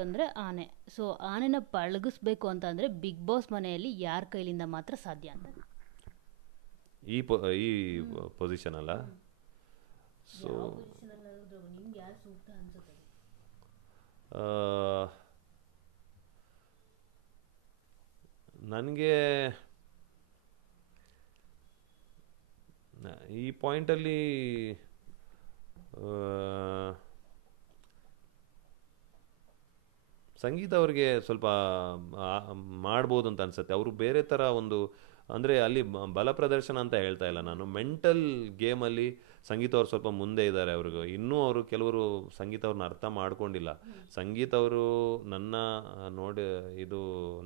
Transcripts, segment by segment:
ಅಂದರೆ ಆನೆ. ಸೊ ಆನೆನ ಪಳಗಿಸ್ಬೇಕು ಅಂತ ಅಂದರೆ ಬಿಗ್ ಬಾಸ್ ಮನೆಯಲ್ಲಿ ಯಾರ ಕೈಲಿಂದ ಮಾತ್ರ ಸಾಧ್ಯ ಅಂತ. ಈ ಪೊಸಿಷನ್ ಅಲ್ಲ. ಸೊ ನಿಮ್ಗೆ ಯಾರು ಸೂಕ್ತ ಅನ್ಸುತ್ತೆ? ನನಗೆ ಈ ಪಾಯಿಂಟಲ್ಲಿ ಸಂಗೀತ ಅವ್ರಿಗೆ ಸ್ವಲ್ಪ ಮಾಡ್ಬೋದು ಅಂತ ಅನ್ಸುತ್ತೆ. ಅವರು ಬೇರೆ ಥರ ಒಂದು ಅಂದರೆ ಅಲ್ಲಿ ಬಲ ಪ್ರದರ್ಶನ ಅಂತ ಹೇಳ್ತಾ ಇಲ್ಲ ನಾನು, ಮೆಂಟಲ್ ಗೇಮಲ್ಲಿ ಸಂಗೀತ ಅವ್ರು ಸ್ವಲ್ಪ ಮುಂದೆ ಇದ್ದಾರೆ. ಅವ್ರಿಗೆ ಇನ್ನೂ ಅವರು ಕೆಲವರು ಸಂಗೀತ ಅವ್ರನ್ನ ಅರ್ಥ ಮಾಡ್ಕೊಂಡಿಲ್ಲ. ಸಂಗೀತ ಅವರು ನನ್ನ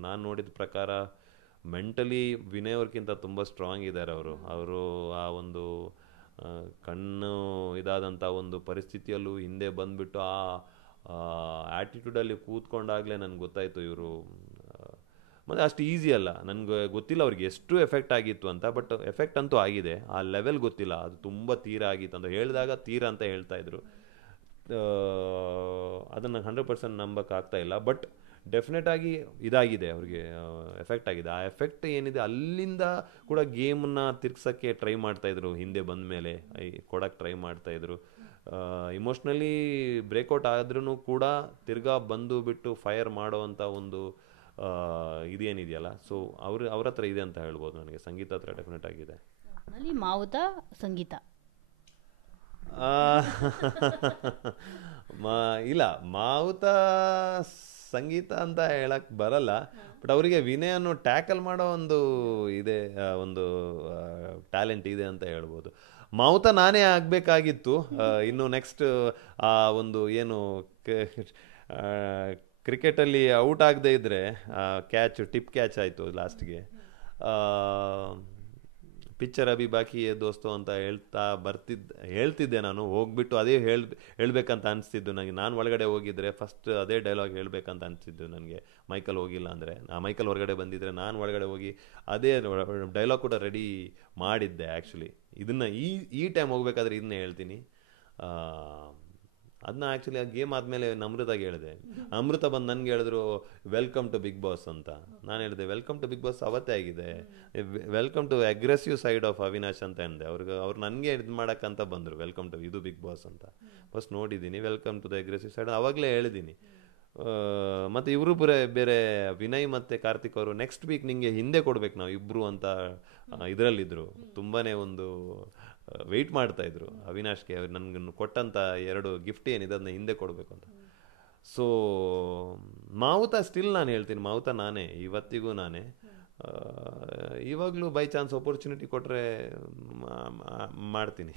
ನಾನು ನೋಡಿದ ಪ್ರಕಾರ ಮೆಂಟಲಿ ವಿನಯ್ ಅವ್ರಿಗಿಂತ ತುಂಬ ಸ್ಟ್ರಾಂಗ್ ಇದ್ದಾರೆ. ಅವರು ಆ ಒಂದು ಕಣ್ಣು ಇದಾದಂಥ ಒಂದು ಪರಿಸ್ಥಿತಿಯಲ್ಲೂ ಹಿಂದೆ ಬಂದುಬಿಟ್ಟು ಆ ಆ್ಯಟಿಟ್ಯೂಡಲ್ಲಿ ಕೂತ್ಕೊಂಡಾಗಲೇ ನನಗೆ ಗೊತ್ತಾಯಿತು ಇವರು ಮತ್ತು ಅಷ್ಟು ಈಸಿ ಅಲ್ಲ. ನನಗೆ ಗೊತ್ತಿಲ್ಲ ಅವ್ರಿಗೆ ಎಷ್ಟು ಎಫೆಕ್ಟ್ ಆಗಿತ್ತು ಅಂತ, ಬಟ್ ಎಫೆಕ್ಟ್ ಅಂತೂ ಆಗಿದೆ. ಆ ಲೆವೆಲ್ ಗೊತ್ತಿಲ್ಲ, ಅದು ತುಂಬ ತೀರ ಆಗಿತ್ತು ಅಂತ ಹೇಳಿದಾಗ ತೀರ ಅಂತ ಹೇಳ್ತಾಯಿದ್ರು. ಅದನ್ನು 100% ನಂಬಕ್ಕಾಗ್ತಾ ಇಲ್ಲ. ಬಟ್ ಡೆಫಿನೆಟ್ ಆಗಿ ಇದಾಗಿದೆ, ಅವ್ರಿಗೆ ಎಫೆಕ್ಟ್ ಆಗಿದೆ. ಆ ಎಫೆಕ್ಟ್ ಏನಿದೆ ಅಲ್ಲಿಂದ ಕೂಡ ಗೇಮನ್ನು ತಿರ್ಗ್ಸೋಕ್ಕೆ ಟ್ರೈ ಮಾಡ್ತಾಯಿದ್ರು. ಹಿಂದೆ ಬಂದ ಮೇಲೆ ಕೊಡೋಕ್ಕೆ ಟ್ರೈ ಮಾಡ್ತಾಯಿದ್ರು. ಇಮೋಷ್ನಲಿ ಬ್ರೇಕ್ಔಟ್ ಆದ್ರೂ ಕೂಡ ತಿರ್ಗಾ ಬಂದು ಬಿಟ್ಟು ಫೈರ್ ಮಾಡೋವಂಥ ಒಂದು ಇದೇನಿದೆಯಲ್ಲ, ಸೊ ಅವ್ರ ಹತ್ರ ಇದೆ ಅಂತ ಹೇಳ್ಬೋದು. ನನಗೆ ಸಂಗೀತ ಹತ್ರ ಡೆಫಿನೆಟ್ ಆಗಿದೆ. ಮಾವುತ ಸಂಗೀತ ಇಲ್ಲ, ಮಾವುತ ಸಂಗೀತ ಅಂತ ಹೇಳಕ್ ಬರಲ್ಲ. ಬಟ್ ಅವರಿಗೆ ವಿನಯನ್ನು ಟ್ಯಾಕಲ್ ಮಾಡೋ ಒಂದು ಇದೆ, ಒಂದು ಟ್ಯಾಲೆಂಟ್ ಇದೆ ಅಂತ ಹೇಳ್ಬೋದು. ಮಾವುತ ನಾನೇ ಆಗಬೇಕಾಗಿತ್ತು. ಇನ್ನು ನೆಕ್ಸ್ಟ್ ಆ ಒಂದು ಏನು ಕ್ರಿಕೆಟಲ್ಲಿ ಔಟ್ ಆಗದೆ ಇದ್ದರೆ ಟಿಪ್ ಕ್ಯಾಚ್ ಆಯಿತು ಲಾಸ್ಟ್ಗೆ. ಪಿಕ್ಚರ್ ಅಭಿ ಬಾಕಿ ದೋಸ್ತು ಅಂತ ಹೇಳ್ತಿದ್ದೆ ನಾನು. ಹೋಗ್ಬಿಟ್ಟು ಅದೇ ಹೇಳ್ಬೇಕಂತ ಅನಿಸ್ತಿದ್ದು ನನಗೆ. ನಾನು ಒಳಗಡೆ ಹೋಗಿದ್ರೆ ಫಸ್ಟ್ ಅದೇ ಡೈಲಾಗ್ ಹೇಳ್ಬೇಕಂತ ಅನಿಸ್ತಿದ್ದು ನನಗೆ. ಮೈಕಲ್ ಹೋಗಿಲ್ಲ ಅಂದರೆ, ಮೈಕಲ್ ಹೊರಗಡೆ ಬಂದಿದ್ದರೆ ನಾನು ಒಳಗಡೆ ಹೋಗಿ ಅದೇ ಡೈಲಾಗ್ ಕೂಡ ರೆಡಿ ಮಾಡಿದ್ದೆ ಆ್ಯಕ್ಚುಲಿ. ಇದನ್ನು ಈ ಟೈಮ್ ಹೋಗ್ಬೇಕಾದ್ರೆ ಇದನ್ನೇ ಹೇಳ್ತೀನಿ. ಅದನ್ನ ಆ್ಯಕ್ಚುಲಿ ಆ ಗೇಮ್ ಆದಮೇಲೆ ಅಮೃತಾಗೆ ಹೇಳಿದೆ. ಅಮೃತ ಬಂದು ನನಗೆ ಹೇಳಿದ್ರು ವೆಲ್ಕಮ್ ಟು ಬಿಗ್ ಬಾಸ್ ಅಂತ. ನಾನು ಹೇಳಿದೆ ವೆಲ್ಕಮ್ ಟು ಬಿಗ್ ಬಾಸ್ ಅವತ್ತೇ ಆಗಿದೆ, welcome to aggressive side of Avinash ಅಂತ ಅಂದೆ. ಅವ್ರು ನನಗೆ ಇದು ಮಾಡೋಕ್ಕಂತ ಬಂದರು, ವೆಲ್ಕಮ್ ಟು ಇದು ಬಿಗ್ ಬಾಸ್ ಅಂತ. ಫಸ್ಟ್ ನೋಡಿದ್ದೀನಿ welcome to the aggressive side, ಅವಾಗಲೇ ಹೇಳಿದ್ದೀನಿ. ಮತ್ತು ಇವರು ಬೇರೆ ವಿನಯ್ ಮತ್ತು ಕಾರ್ತಿಕ್ ಅವರು ನೆಕ್ಸ್ಟ್ ವೀಕ್ ನಿಮಗೆ ಹಿಂದೆ ಕೊಡ್ಬೇಕು ನಾವು ಇಬ್ಬರು ಅಂತ ಇದರಲ್ಲಿದ್ದರು. ತುಂಬಾ ಒಂದು ವೆಯ್ಟ್ ಮಾಡ್ತಾಯಿದ್ರು ಅವಿನಾಶ್ಗೆ. ನನಗೆ ಕೊಟ್ಟಂಥ 2 ಗಿಫ್ಟ್ ಏನಿದೆ ಅದನ್ನ ಹಿಂದೆ ಕೊಡಬೇಕು ಅಂತ. ಸೊ ಮಾವುತ ಸ್ಟಿಲ್ ನಾನು ಹೇಳ್ತೀನಿ, ಮಾವುತ ನಾನೇ, ಇವತ್ತಿಗೂ ನಾನೇ. ಇವಾಗಲೂ ಬೈ ಚಾನ್ಸ್ ಆಪರ್ಚುನಿಟಿ ಕೊಟ್ಟರೆ ಮಾಡ್ತೀನಿ.